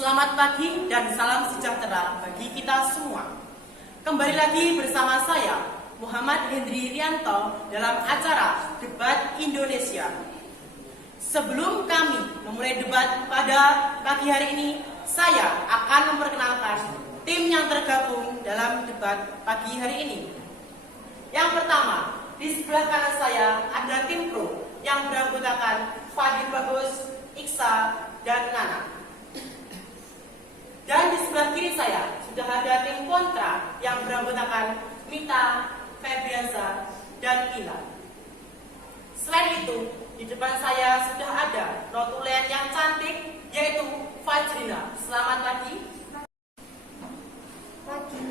Selamat pagi dan salam sejahtera bagi kita semua. Kembali lagi bersama saya, Muhammad Hendri Rianto, dalam acara Debat Indonesia. Sebelum kami memulai debat pada pagi hari ini, saya akan memperkenalkan tim yang tergabung dalam debat pagi hari ini. Yang pertama, di sebelah kanan saya ada tim pro yang beranggotakan Fadil Bagus, Iksa, dan Nana. Dan di sebelah kiri saya sudah ada tim kontra yang beranggotakan Mita, Febrianza, dan Ila. Selain itu, di depan saya sudah ada notulen yang cantik, yaitu Fajrina. Selamat pagi. Pagi.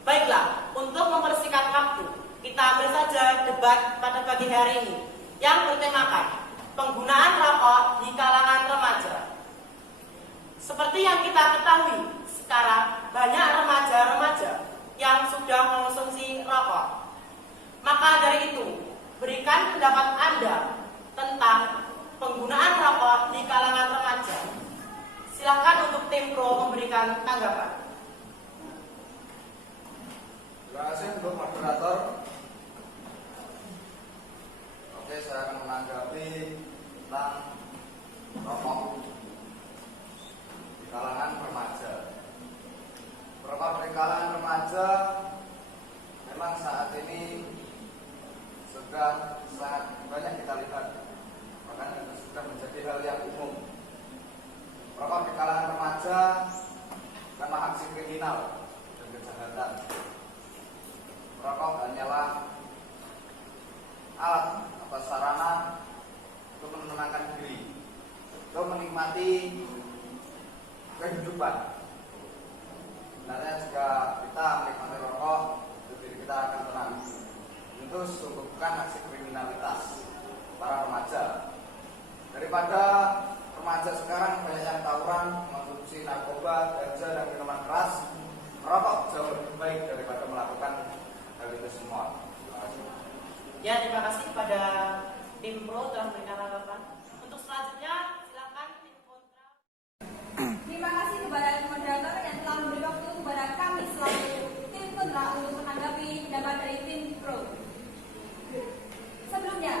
Baiklah, untuk mempersingkat waktu, kita ambil saja debat pada pagi hari ini yang bertemakan penggunaan rokok di kalangan remaja. Seperti yang kita ketahui, sekarang banyak remaja-remaja yang sudah mengonsumsi rokok. Maka dari itu, berikan pendapat Anda tentang penggunaan rokok di kalangan remaja. Silakan untuk tim pro memberikan tanggapan. Terima kasih untuk moderator. Oke, saya akan menanggapi tentang rokok di kalangan remaja. Rokok di kalangan remaja memang saat ini sudah sangat banyak kita lihat, bahkan itu sudah menjadi hal yang umum. Rokok di kalangan remaja karena aksi kriminal dan kejahatan. Rokok hanyalah alat atau sarana untuk menenangkan diri, untuk menikmati kehidupan. Sebenarnya jika kita menikmati rokok, diri kita akan tenang. Itu sungguh bukan aksi kriminalitas para remaja. Daripada remaja sekarang banyak yang tawuran, mengonsumsi narkoba, ganja, dan minuman keras, merokok jauh lebih baik daripada melakukan hal itu semua. Terima kasih. Ya, terima kasih kepada tim pro telah memberikan tanggapan. Untuk selanjutnya, silakan tim kontra. Terima kasih kepada moderator yang telah memberi waktu kepada kami selaku tim kontra untuk menanggapi pendapat dari tim pro. Sebelumnya,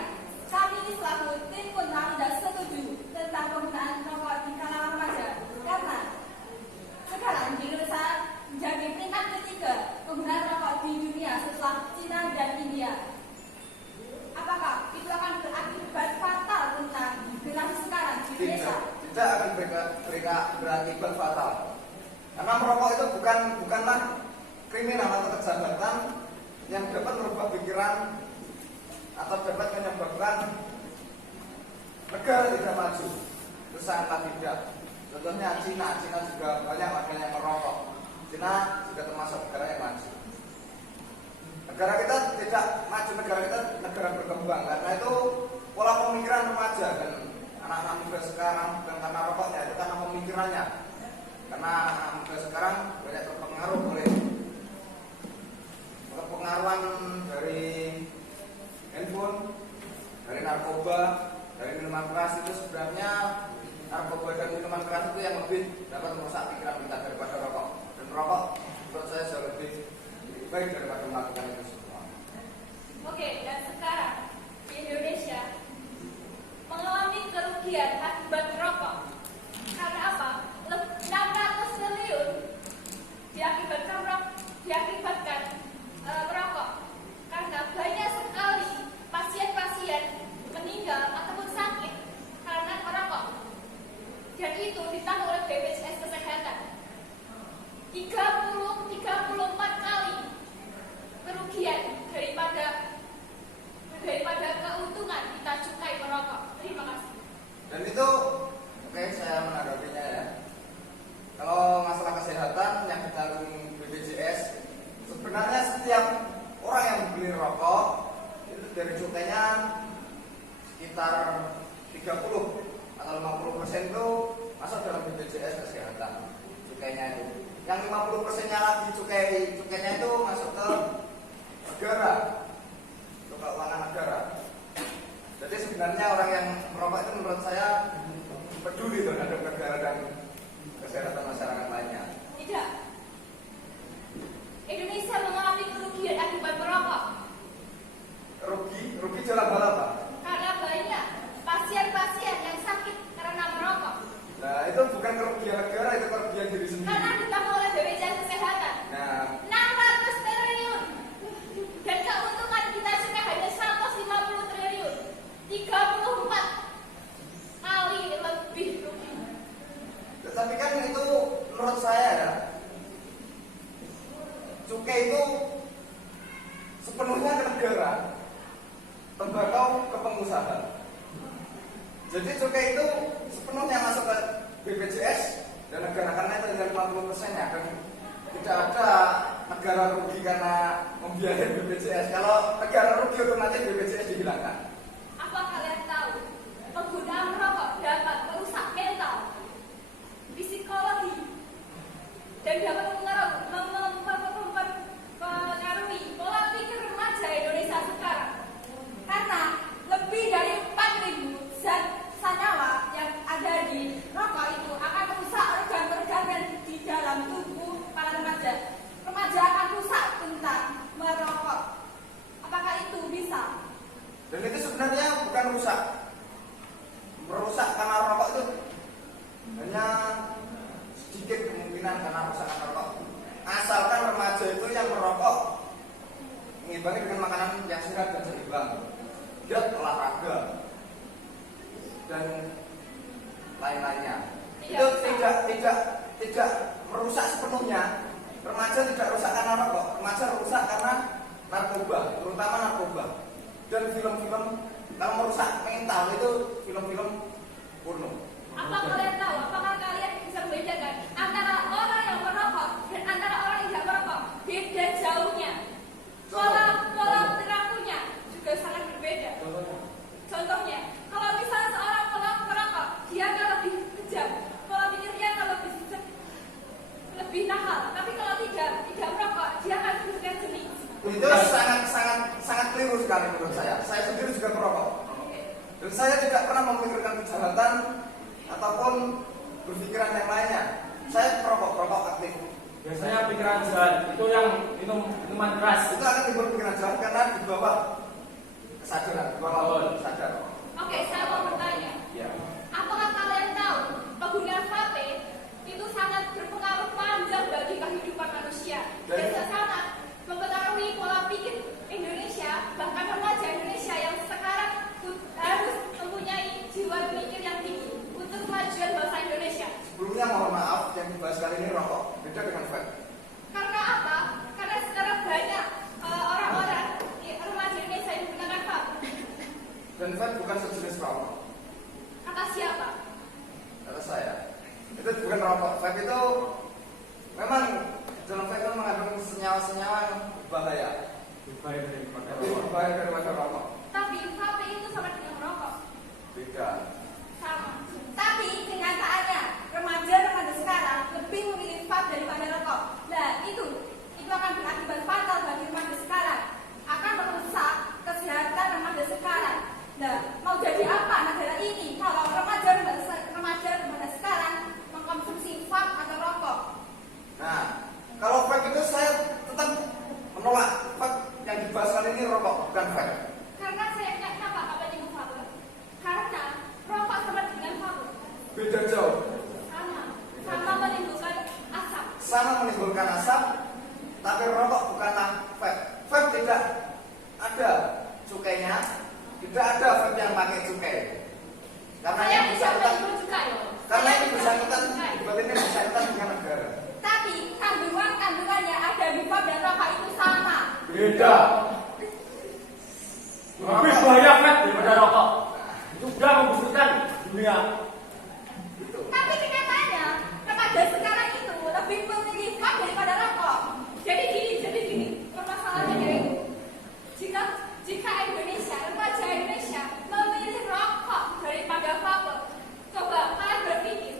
kami selaku tim kontra tidak setuju tentang penggunaan rokok di kalangan remaja karena sekarang di Indonesia menjadi peringkat ketiga penggunaan rokok di dunia setelah Cina dan India. Apakah itu akan berakibat fatal tentang generasi sekarang di Indonesia? Tidak akan berakibat fatal. Karena merokok itu bukanlah kriminal atau kejahatan yang dapat merubah pikiran atau dapat menyebabkan negara tidak maju. Itu sangatlah tidak. Contohnya Cina juga banyak warga yang merokok. Cina juga termasuk negara yang maju. Negara kita tidak maju, negara kita negara berkembang. Karena itu pola pemikiran remaja dan anak-anak muda sekarang bukan karena rokoknya, itu karena pemikirannya. Karena anak muda sekarang banyak terpengaruh oleh pengaruhan dari handphone, dari narkoba, dari minuman keras. Itu sebenarnya narkoba dan minuman keras itu yang lebih dapat merusak pikiran kita daripada rokok. Dan rokok menurut saya jauh lebih baik daripada melakukan itu semua. Oke, dan sekarang di Indonesia mengalami kerugian akibat rokok. Karena apa? 600 triliun diakibatkan merokok. Karena banyak sekali pasien-pasien meninggal ataupun sakit karena merokok. Dan itu ditanggung oleh BPJS Kesehatan. 34 kali kerugian daripada keuntungan kita cukai merokok. Terima kasih. Dan itu oke, saya menanggapinya ya. Kalau masalah kesehatan yang ditanggung BPJS, sebenarnya setiap orang yang membeli rokok itu dari cukainya sekitar 30 atau 50% itu masuk dalam BPJS Kesehatan. Cukainya itu. Yang 50%-nya lagi cukainya itu masuk ke negara, ke keuangan negara. Jadi sebenarnya orang yang merokok itu menurut saya peduli terhadap negara. Tapi kan itu menurut saya ya, cukai itu sepenuhnya ke negara, tembakau ke pengusaha. Jadi cukai itu sepenuhnya masuk ke BPJS dan negara karena itu dengan 50%-nya, dan tidak ada negara rugi karena membiayai BPJS. Kalau negara rugi otomatis BPJS dihilangkan. Apa kalian tahu penggunaan rokok dapat merusak mental, psikologi, dan dapat mempengaruhi pola pikir remaja Indonesia sekarang? Karena lebih dari 4.000 zat senyawa yang ada di rokok itu akan merusak organ-organ di dalam tubuh para remaja. Remaja akan rusak tentang merokok. Apakah itu bisa? Dan itu sebenarnya bukan rusak. Merusak karena rokok itu hanya sedikit kemungkinan karena rusak karena rokok. Asalkan remaja itu yang merokok mengimbangi dengan makanan yang sehat dan seimbang, giat olahraga dan lain-lainnya. Itu tidak merusak sepenuhnya. Remaja tidak rusak karena rokok, remaja rusak karena narkoba, terutama narkoba. Dan film-film, kalau merusak mental itu film-film porno. Apa kalian tahu? Apakah kalian bisa membedakan antara orang yang merokok dan antara orang yang tidak merokok? Beda jauhnya. Pola perilakunya juga sangat berbeda. Contohnya, kalau misalnya seorang merokok, dia akan lebih kejam, pola pikirnya akan lebih nakal. Tapi kalau tidak merokok, dia akan berpikir jernih. Itu sangat keliru sekali menurut saya. Saya sendiri juga merokok. Dan saya tidak pernah memikirkan kejahatan ataupun berpikiran yang lainnya. Saya perokok aktif. Biasanya pikiran jahat itu yang minuman keras. Itu akan timbul pikiran jahat karena di bawah kesadaran, di bawah sadar. Oke, saya mau bertanya. Ya. Apakah kalian tahu penggunaan vape itu sangat berpengaruh panjang bagi kehidupan manusia dan sangat mempengaruhi pola pikir Indonesia, bahkan remaja Indonesia yang sekarang harus mempunyai jiwa pikir yang tinggi untuk kemajuan bangsa Indonesia. Sebelumnya mohon maaf yang dibahas kali ini rokok, beda dengan vape. Karena apa? Karena sekarang banyak orang-orang remaja Indonesia yang menggunakan vape. Dan vape bukan sejenis rokok. Kata siapa? Kata saya. Itu bukan rokok. Vape itu memang dalam vape itu mengandung senyawa-senyawa yang berbahaya. Lebih berbahaya daripada rokok. Tapi vape itu sama dengan merokok. Beda. Sama. Tapi kenyataannya remaja sekarang lebih memilih vape daripada rokok. Nah itu akan berakibat fatal bagi remaja sekarang. Akan merusak kesehatan remaja sekarang. Nah, mau jadi apa negara ini kalau remaja sekarang mengkonsumsi vape atau rokok? Nah, kalau vape itu saya tetap menolak. Vape yang dibahas kali ini rokok, bukan vape. Karena saya ingat apa nyebut vape? Karena rokok sama dengan vape. Beda jauh. Sama menimbulkan asap. Sama menimbulkan asap, tapi rokok bukanlah vape. Vape tidak ada cukainya, tidak ada vape yang pakai cukai. Karena yang bersangkutan, karena yang bersangkutan, ini bersangkutan dengan negara. Tapi kandungannya ada di vape dan rokok itu sama. Beda. Lebih bahaya vape daripada rokok. Itu sudah membusukkan dunia. Tapi kenyataannya remaja sekarang itu lebih memilih vape daripada rokok. Jadi gini, permasalahannya yaitu jika remaja Indonesia memilih rokok daripada vape, coba kalian berpikir,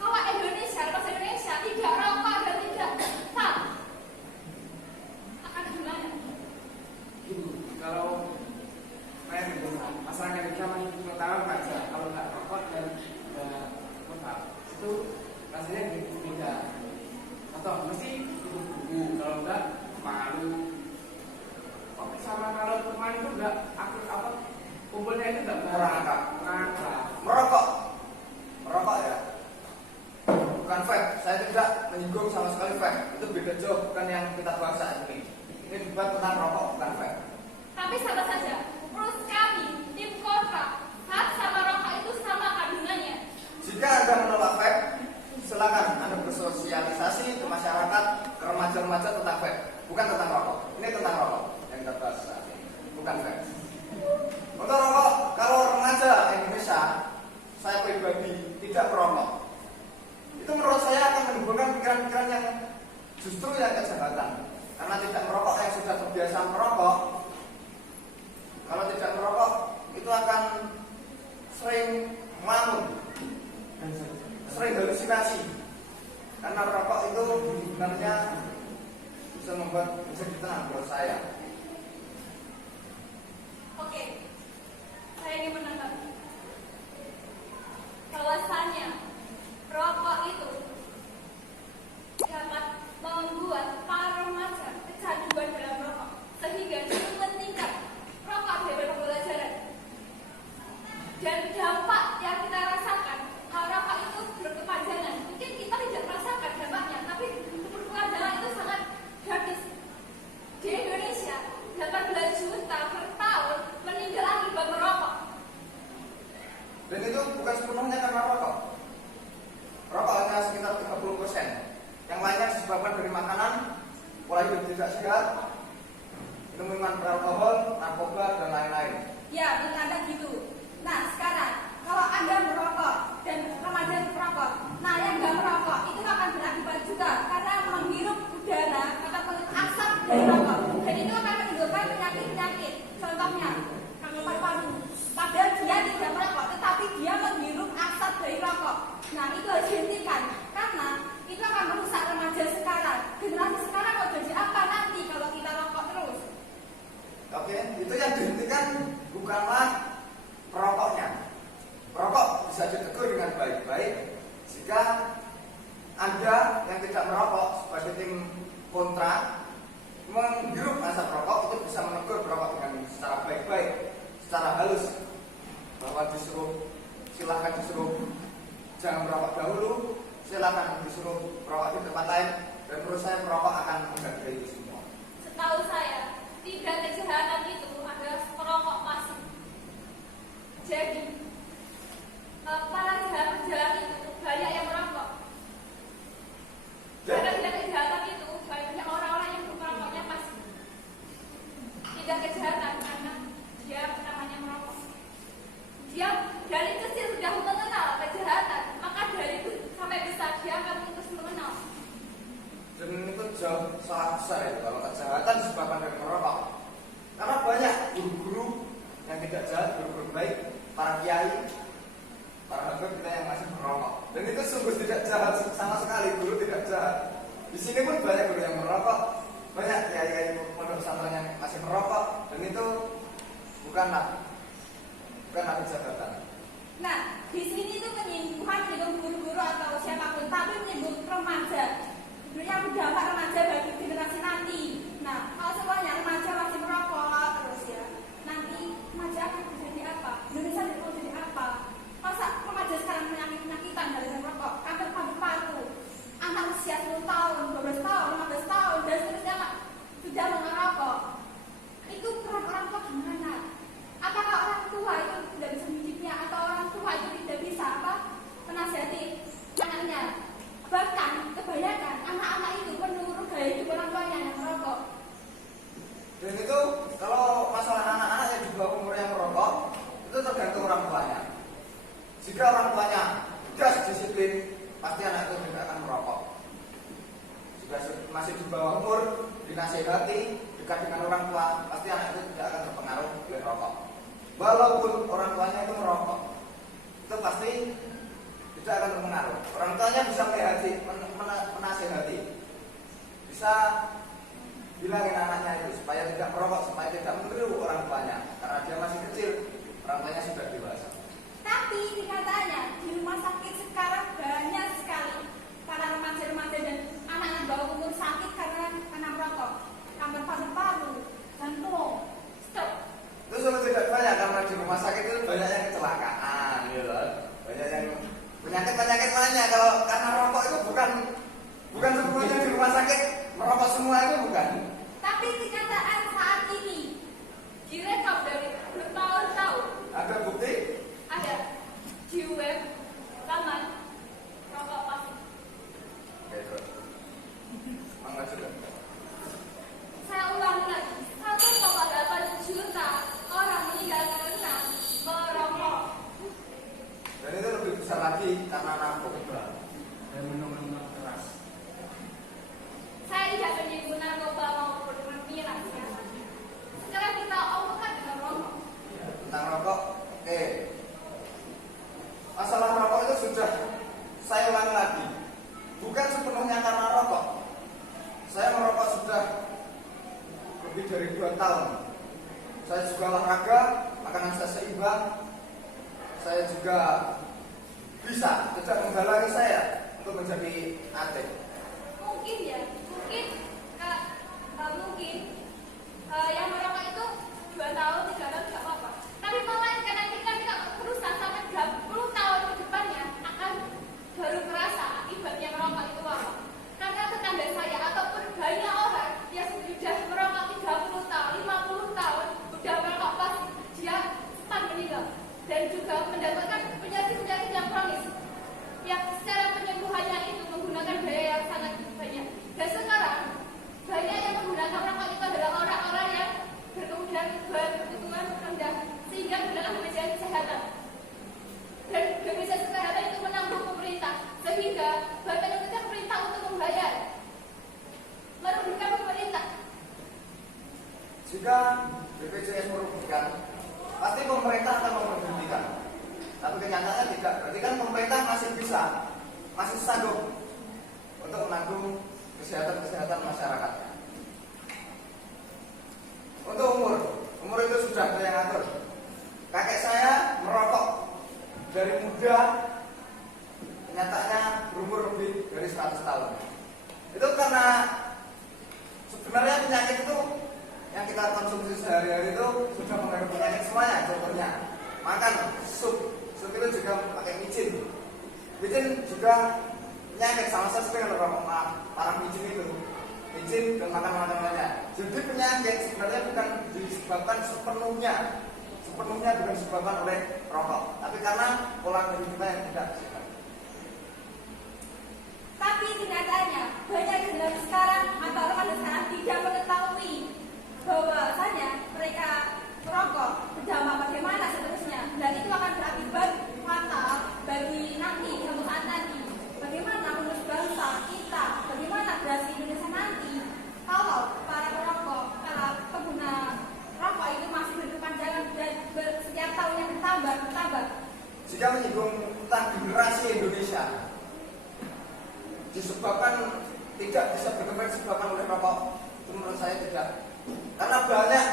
kalau remaja Indonesia tidak rokok dan tidak vape, akan gimana? Kalau masyarakat kita mengetahui baca kalau nggak rokok dan vape itu rasanya beda. Atau mesti buku, kalau enggak malu. Kopi sama kalau teman itu enggak kumpulnya itu enggak Kurang angkat. angkat. Merokok ya, bukan vape. Saya tidak menyinggung sama sekali vape. Itu beda jauh, bukan yang kita bahas saat ini. Ini debat tentang rokok, bukan vape. Tapi sama saja, menurut kami, tim kontra, vape sama rokok itu sama kandungannya. Jika Anda menolak vape, tidak merokok. Itu menurut saya akan menimbulkan pikiran-pikiran yang justru yang kejahatan. Karena tidak merokok yang sudah terbiasa merokok, kalau tidak merokok itu akan sering melamun, sering halusinasi. Karena rokok itu sebenarnya bisa membuat menjadi tenang menurut saya. Oke, saya ingin menanggapi bahwasannya rokok itu dapat membuat para remaja kecanduan dalam rokok sehingga mementingkan rokok dari pembelajaran. Dan dampak yang kita rasakan, rokok itu berkepanjangan. Mungkin kita tidak merasakan dampaknya, tapi berkepanjangan itu sangat gratis. Di Indonesia, 18 juta per tahun meninggal akibat merokok. Dan itu bukan sepenuhnya karena rokok. Rokok hanya sekitar 30%. Yang lainnya disebabkan dari makanan, pola hidup tidak sehat, minuman beralkohol, narkoba, dan lain-lain. Ya, menurut Anda gitu. Nah, sekarang kalau Anda merokok dan remaja merokok, nah yang nggak merokok itu akan berakibat juga karena menghirup udara ataupun asap dari rokok, dan itu akan menimbulkan penyakit-penyakit. Contohnya kanker paru-paru. Padahal dia tidak merokok, tetapi dia menghirup asap dari rokok. Nah, itu harus dihentikan karena itu akan merusak remaja sekarang. Generasi sekarang mau jadi apa nanti kalau kita rokok terus? Oke, itu yang dihentikan bukanlah perokoknya. Perokok bisa ditegur dengan baik-baik jika Anda yang tidak merokok sebagai tim kontra menghirup asap rokok, itu bisa menegur perokok dengan secara baik-baik, secara halus, bahwa silahkan disuruh jangan merokok dahulu, silahkan disuruh merokok di tempat lain, dan menurut saya merokok akan menghargai itu semua. Setahu saya, tidak kejahatan itu adalah perokok pasif. Jadi, para jalan itu banyak yang merokok. Karena tidak kejahatan itu banyak orang-orang yang merokoknya pasif. Tidak kejahatan karena dia namanya merokok. Dia dari kecil sudah mengenal kejahatan, maka dari itu sampai besar dia akan terus mengenal. Dan itu jauh sangat besar itu kalau kejahatan disebabkan dari merokok. Karena banyak guru-guru yang tidak jahat, guru-guru baik, para kiai, para hakim kita yang masih merokok. Dan itu sungguh tidak jahat sama sekali, guru tidak jahat. Di sini pun banyak guru yang merokok, banyak kiai-kiai pondok pesantren yang masih merokok, dan itu bukanlah kejahatan. Nah, di sini itu penyinggungan dengan guru-guru atau siapapun, tapi menyinggung remaja. Yang berdampak remaja bagi generasi nanti. Nah, kalau semuanya remaja masih merokok terus ya, nanti remaja akan menjadi apa? Indonesia mau jadi apa? Masa remaja sekarang penyakitan dari merokok, kanker paru-paru, anak usia 10 tahun, 12 tahun, 15 tahun, dan seterusnya sudah merokok. Itu peran orang tua gimana? Apakah orang tua itu tidak bisa mendidiknya, atau orang tua itu tidak bisa menasihati anaknya? Bahkan kebanyakan anak-anak itu menurut gaya hidup orang tuanya yang merokok. Dan itu kalau masalah anak-anak yang di bawah umur yang merokok, itu tergantung orang tuanya. Jika orang tuanya tegas disiplin, pasti anak itu tidak akan merokok. Jika masih di bawah umur, dinasihati, dekat dengan orang tua, pasti anak itu tidak akan terpengaruh oleh rokok. Walaupun orang tuanya itu merokok, itu pasti tidak akan terpengaruh. Orang tuanya bisa menasihati, bisa bilangin anaknya itu supaya tidak merokok, supaya tidak meniru orang tuanya, karena dia masih kecil, orang tuanya sudah dewasa. Tapi dikatanya di rumah sakit sekarang banyak sekali para remaja-remaja dan anak-anak bawah umur sakit karena merokok, kanker paru-paru, jantung, stroke. Itu sudah tidak banyak karena di rumah sakit itu banyak yang kecelakaan, gitu. Banyak yang penyakit banyak. Kalau karena rokok itu bukan semuanya di rumah sakit merokok semua itu bukan. Tapi kenyataan saat ini direkam dari bertahun karena narkoba dan minum-minuman keras. Saya tidak menyinggung narkoba maupun miras ya. Sekarang kita omongkan dengan rokok. tentang rokok. Oke, masalah rokok itu sudah saya ulangi lagi, bukan sepenuhnya karena rokok. Saya merokok sudah lebih dari 2 tahun. Saya juga olahraga, makanan saya seimbang. Saya juga bisa tidak menghalangi saya untuk menjadi atlet. Mungkin ya, mungkin mungkin yang merokok itu 2 tahun, 3 tahun tidak apa-apa. Tapi melainkan nanti kita berusaha sampai 20 tahun ke depannya akan baru kerasa akibatnya merokok itu apa. Karena tetangga saya ataupun banyak orang yang sudah merokok 30 tahun, 50 tahun, sudah merokok pasti dia cepat meninggal dan juga mendapatkan penyakit-penyakit yang kronis yang secara penyembuhannya itu menggunakan biaya yang sangat banyak. Dan sekarang banyak yang menggunakan rokok itu adalah orang-orang yang berkebutuhan rendah sehingga menggunakan BPJS Kesehatan. Dan BPJS Kesehatan itu menanggung pemerintah sehingga bahkan ketika pemerintah untuk membayar merugikan pemerintah. Jika BPJS merugikan, pasti pemerintah akan memberhentikan. Tapi kenyataannya tidak. Berarti kan pemerintah masih sanggup untuk menanggung kesehatan masyarakat. Untuk umur itu sudah ada yang atur. Kakek saya merokok dari muda, kenyataannya berumur lebih dari 100 tahun. Itu karena sebenarnya penyakit itu yang kita konsumsi sehari-hari itu sudah mengandung penyakit semuanya. Contohnya makan sup itu juga pakai micin. Micin juga penyakit, sama seperti kalau parah micin itu. Micin dan makan lainnya. Jadi penyakit sebenarnya bukan disebabkan sepenuhnya bukan disebabkan oleh rokok, tapi karena pola hidup kita yang tidak sehat. Tapi kenyataannya banyak generasi sekarang atau orang sekarang tidak mengetahui bahwasanya mereka merokok berdampak bagaimana seterusnya, dan itu akan berakibat fatal bagi nanti suatu saat nanti. Bagaimana menurut bangsa kita, bagaimana generasi Indonesia nanti kalau para perokok, para pengguna rokok itu masih berkepanjangan dan setiap tahunnya bertambah. Jika menyinggung tentang generasi Indonesia, tidak bisa berkembang disebabkan oleh rokok, itu menurut saya tidak. Karena banyak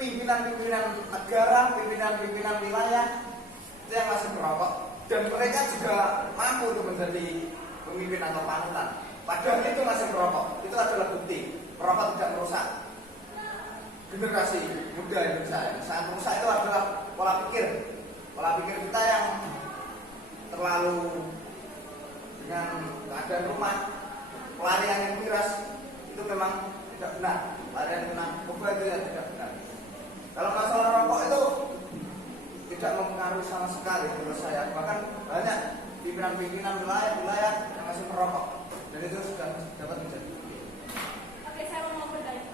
pimpinan-pimpinan negara, pimpinan-pimpinan wilayah itu yang masih merokok, dan mereka juga mampu untuk menjadi pemimpin atau panutan. Padahal itu masih merokok. Itu adalah bukti merokok tidak merusak generasi muda Indonesia. Sangat merusak itu adalah pola pikir kita yang terlalu dengan keadaan rumah, pelarian yang miras itu memang tidak benar. Pelarian yang narkoba itu yang tidak benar. Kalau masalah rokok itu tidak mempengaruhi sama sekali menurut saya. Bahkan banyak pimpinan wilayah yang masih merokok, dan itu sudah dapat menjadi. Oke, saya mau bertanya,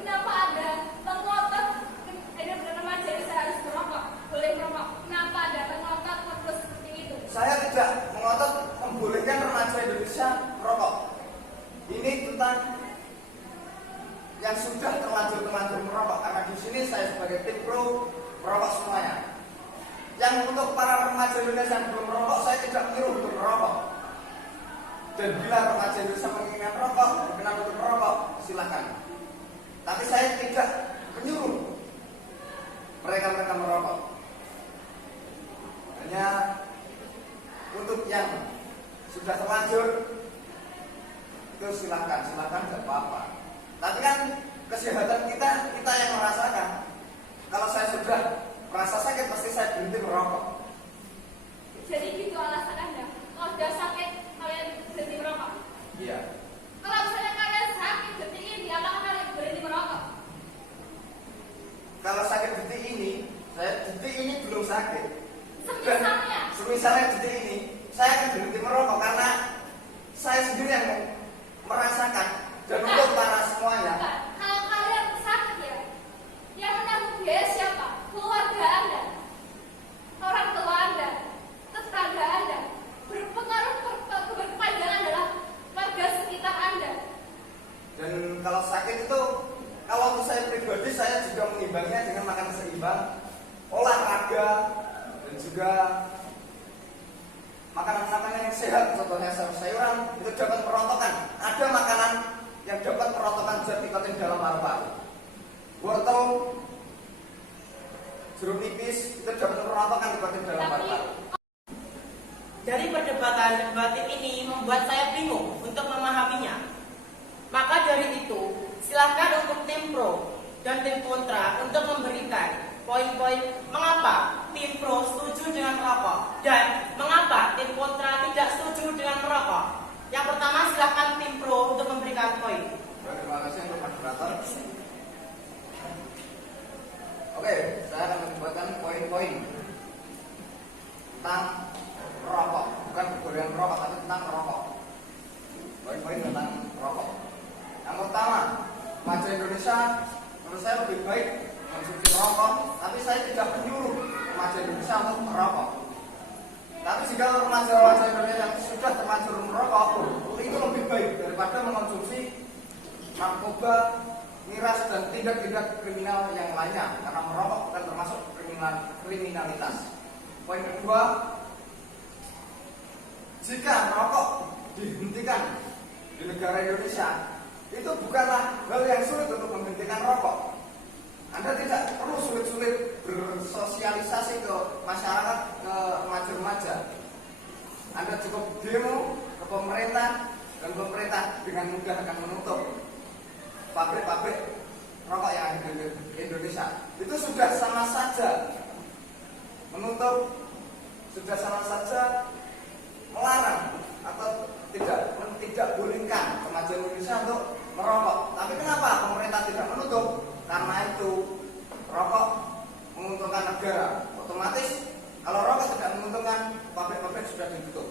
kenapa ada pengotot remaja yang harus merokok, boleh merokok? Kenapa ada pengotot terus seperti itu? Saya tidak mengotot membolehkan remaja Indonesia merokok. Ini tentang yang sudah terlanjur merokok. Karena di sini saya sebagai tim pro merokok semuanya. Yang untuk para remaja Indonesia yang belum merokok, saya tidak menyuruh untuk merokok. Dan bila remaja Indonesia menginginkan rokok, berkenan untuk merokok, silakan. Tapi saya tidak menyuruh mereka merokok. Hanya untuk yang sudah terlanjur itu silakan tidak apa-apa. Tapi kan kesehatan kita yang merasakan. Kalau saya sudah merasa sakit, pasti saya berhenti merokok. Jadi gitu alasan Anda, kalau sudah sakit kalian berhenti merokok? Iya. Kalau misalnya kalian sakit detik ini, apakah kalian berhenti merokok? Kalau sakit detik ini, saya detik ini belum sakit. Semisalnya detik ini, saya akan berhenti merokok karena saya sendiri yang merasakan dan untuk para semuanya. Bukan. Kalau kalian sakit ya, yang menanggung biaya siapa? Keluarga Anda, orang tua Anda, tetangga Anda. sehat, contohnya sayur-sayuran, itu dapat merontokkan. Ada makanan yang dapat merontokkan zat nikotin dalam paru-paru. Wortel, jeruk nipis, itu dapat merontokkan nikotin dalam paru-paru. Dari perdebatan debatif ini membuat saya bingung untuk memahaminya. Maka dari itu, silakan untuk tim pro dan tim kontra untuk memberikan poin-poin mengapa tim pro setuju dengan merokok dan mengapa tim kontra tidak setuju dengan merokok. Yang pertama, silakan tim pro untuk memberikan poin. Terima kasih untuk moderator. Oke, saya akan membuatkan poin-poin tentang rokok, bukan kategori rokok, tapi tentang rokok. Poin-poin tentang rokok. Yang pertama, remaja Indonesia menurut saya lebih baik mengonsumsi rokok, tapi saya tidak menyuruh remaja Indonesia untuk merokok. Tapi jika remaja-remaja Indonesia yang sudah terlanjur merokok, itu lebih baik daripada mengonsumsi narkoba, miras, dan tindak-tindak kriminal yang lainnya, karena merokok kan termasuk kriminalitas. Poin kedua, jika merokok dihentikan di negara Indonesia, itu bukanlah hal yang sulit untuk menghentikan rokok. Anda tidak perlu sulit-sulit bersosialisasi ke masyarakat, ke remaja-remaja. Anda cukup demo ke pemerintah, dan pemerintah dengan mudah akan menutup pabrik-pabrik rokok yang ada di Indonesia. Itu sudah sama saja menutup, sudah sama saja melarang atau tidak bolehkan remaja Indonesia untuk merokok. Tapi kenapa pemerintah tidak menutup? Karena itu rokok menguntungkan negara. Otomatis kalau rokok tidak menguntungkan, pabrik-pabrik sudah ditutup.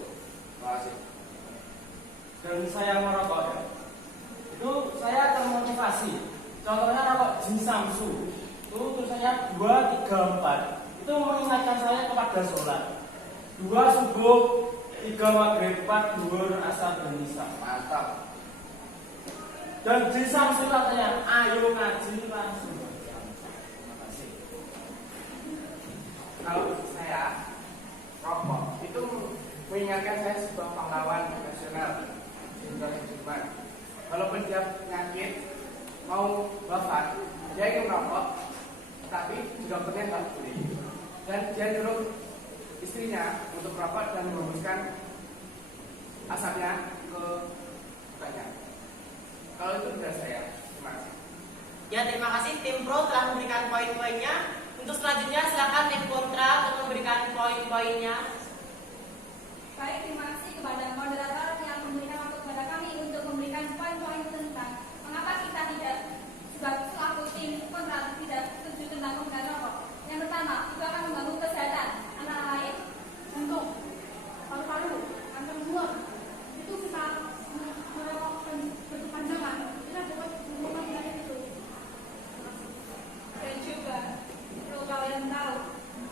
Terima kasih. Dan saya merokok ya, itu saya termotivasi. Contohnya rokok jenis Samsu, itu tulisannya 2, 3, 4. Itu mengingatkan saya kepada sholat. 2 subuh, 3 maghrib, 4 duhur, asar dan isya. Mantap. Dan di Samsu katanya, ayo ngaji langsung. Terima kasih. Kalau saya rokok itu mengingatkan saya sebuah pahlawan nasional Jenderal Sudirman. Walaupun dia penyakit mau wafat, dia ingin merokok, tapi dokternya nggak boleh. Dan dia nyuruh istrinya untuk merokok dan menghembuskan asapnya ke banyak. Kalau itu sudah saya, terima kasih. Ya, terima kasih tim pro telah memberikan poin-poinnya. Untuk selanjutnya silakan tim kontra untuk memberikan poin-poinnya. Baik, terima kasih kepada moderator yang memberikan waktu kepada kami untuk memberikan poin-poin tentang mengapa kita tidak selaku tim kontra tidak setuju tentang penggunaan rokok. Yang pertama, itu akan mengganggu kesehatan antara lain untuk paru-paru, kanker mulut. Itu kita merokok berkepanjangan, kita dapat mengubah penyakit itu. Dan juga perlu kalian tahu,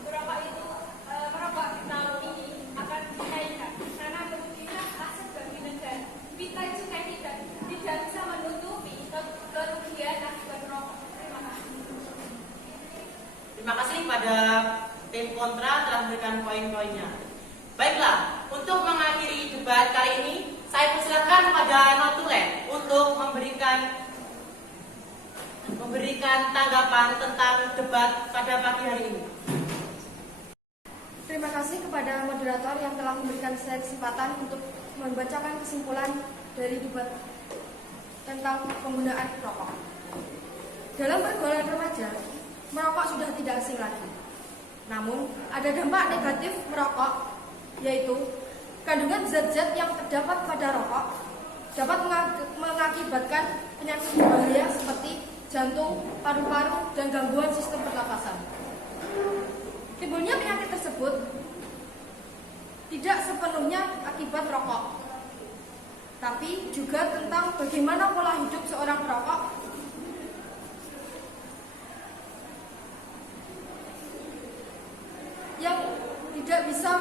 merokok itu merokok tahun ini akan dinaikkan karena kemungkinan asap berminyak dan kita juga tidak bisa menutupi kerugian akibat merokok. Terima kasih. Terima kasih pada tim kontra telah memberikan poin-poinnya. Baiklah, untuk mengakhiri debat kali ini, saya persilakan pada Notulen untuk memberikan tanggapan tentang debat pada pagi hari ini. Terima kasih kepada moderator yang telah memberikan saya kesempatan untuk membacakan kesimpulan dari debat tentang penggunaan rokok. Dalam pergaulan remaja, merokok sudah tidak asing lagi. Namun, ada dampak negatif merokok, yaitu kandungan zat-zat yang terdapat pada rokok dapat mengakibatkan penyakit berbahaya seperti jantung, paru-paru, dan gangguan sistem pernapasan. Timbulnya penyakit tersebut tidak sepenuhnya akibat rokok, tapi juga tentang bagaimana pola hidup seorang perokok yang tidak bisa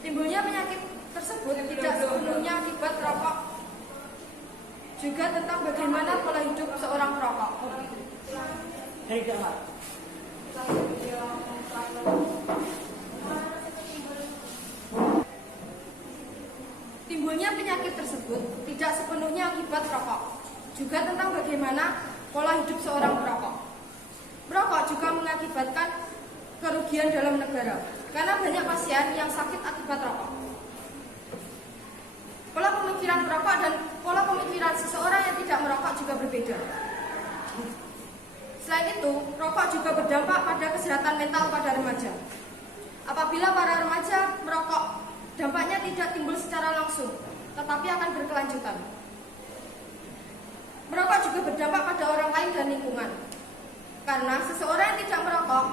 timbulnya penyakit tersebut tidak sepenuhnya akibat rokok, juga tentang bagaimana pola hidup seorang perokok. Dari dalam. Timbulnya penyakit tersebut tidak sepenuhnya akibat rokok, juga tentang bagaimana pola hidup seorang perokok. Merokok juga mengakibatkan kerugian dalam negara, karena banyak pasien yang sakit akibat rokok. Pola pemikiran perokok dan pola pemikiran seseorang yang tidak merokok juga berbeda. Selain itu, rokok juga berdampak pada kesehatan mental pada remaja. Apabila para remaja merokok, dampaknya tidak timbul secara langsung, tetapi akan berkelanjutan. Merokok juga berdampak pada orang lain dan lingkungan, karena seseorang yang tidak merokok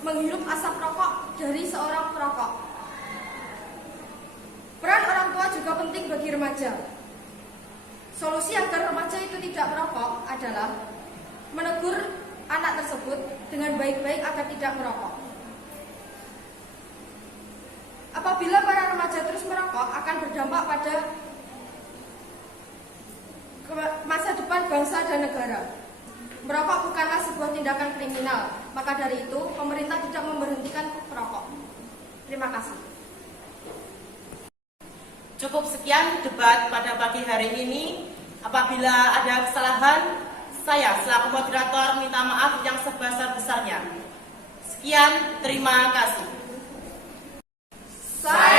menghirup asap rokok dari seorang perokok. Peran orang tua juga penting bagi remaja. Solusi agar remaja itu tidak merokok adalah menegur anak tersebut dengan baik-baik agar tidak merokok. Apabila para remaja terus merokok, akan berdampak pada masa depan bangsa dan negara. Merokok bukanlah sebuah tindakan kriminal, maka dari itu pemerintah tidak memberhentikan perokok. Terima kasih. Cukup sekian debat pada pagi hari ini. Apabila ada kesalahan, saya selaku moderator minta maaf yang sebesar-besarnya. Sekian, terima kasih. Saya